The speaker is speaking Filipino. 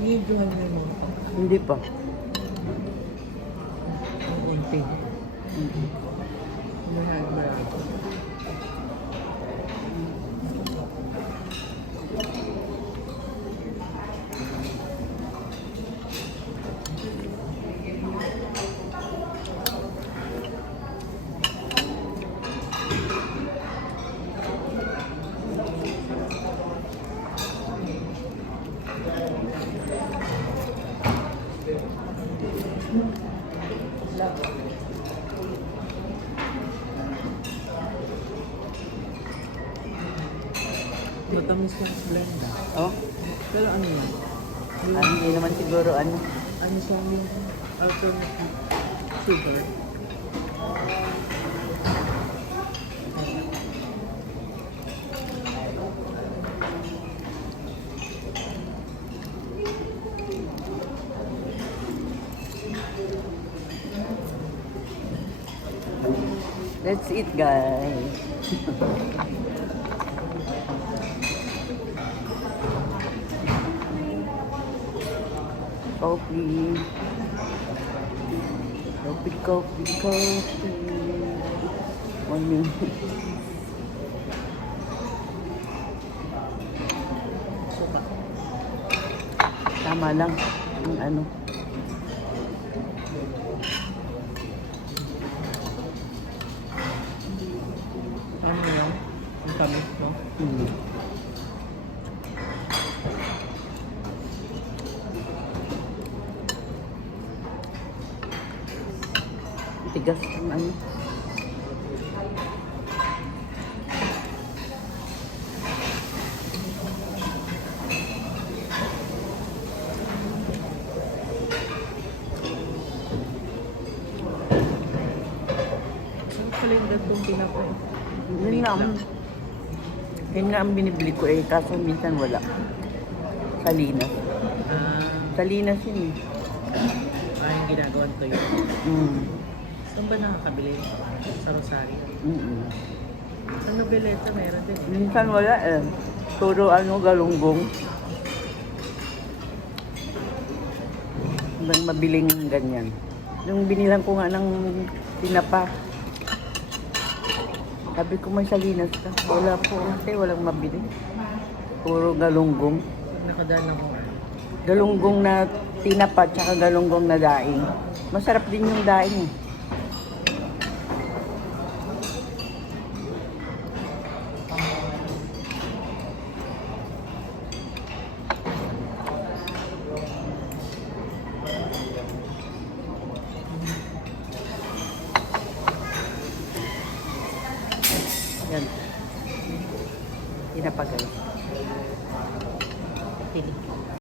Videohan mo mo. Hindi pa. Ang unti. Mahal ba? Matamis yung blend na. Oh, Pero ano yan? hindi naman siguro ano. Ano siya yung alternative sugar? Let's eat, guys. Coffee. Coffee. Ano? Suka. Tama lang. Yung ano. Ano yan? Ang tamis mo? Tigas yung ano. Ang kalendar kong pinapay. Yun nga ang binibili ko eh, kaso minsan wala. Salinas. Salinas yun eh. Yung ginagawan to yun. Saan ba nakakabili? Sa Rosario. Sa Nobeleta meron din. Minsan wala eh. Puro ano, galunggong. Ibang mabiling ganyan. Yung binilang ko nga ng tinapa. Sabi ko may salinas ka. Wala po kasi walang mabili. Puro galunggong. Nakadaan ako. Galunggong na tinapa tsaka galunggong na daing. Masarap din yung daing eh. Yan. Tinapa guys. Pili.